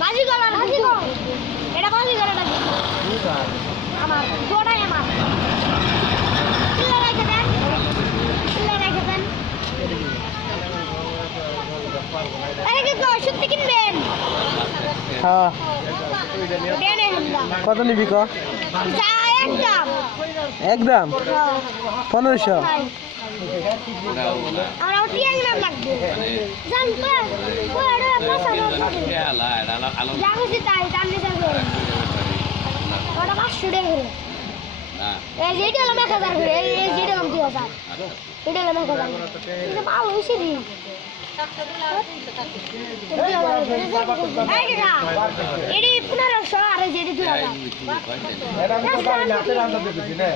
বাজি করা বাজি কর এটা বাজি করা নাকি আমার গোটাই আমার কিলো রেখে দেন আরে কি সত্যি কিনবেন হ্যাঁ কত নিবি ক যা একদম একদম 1500 আর ওটি একদম লাগবে জান ওরে পছন্দ লাগছে তাই দাম দিতে হবে ওটা 500 টাকা করে এই যেটা হলো 1000 করে এই যেটা হলো 2000 এটা হলো 1000 এটা ভালো হইছে রে এডি 1500 আর যেটি 2000 এটা আমি তো বাড়ি নাতে রান্না দিতেছি না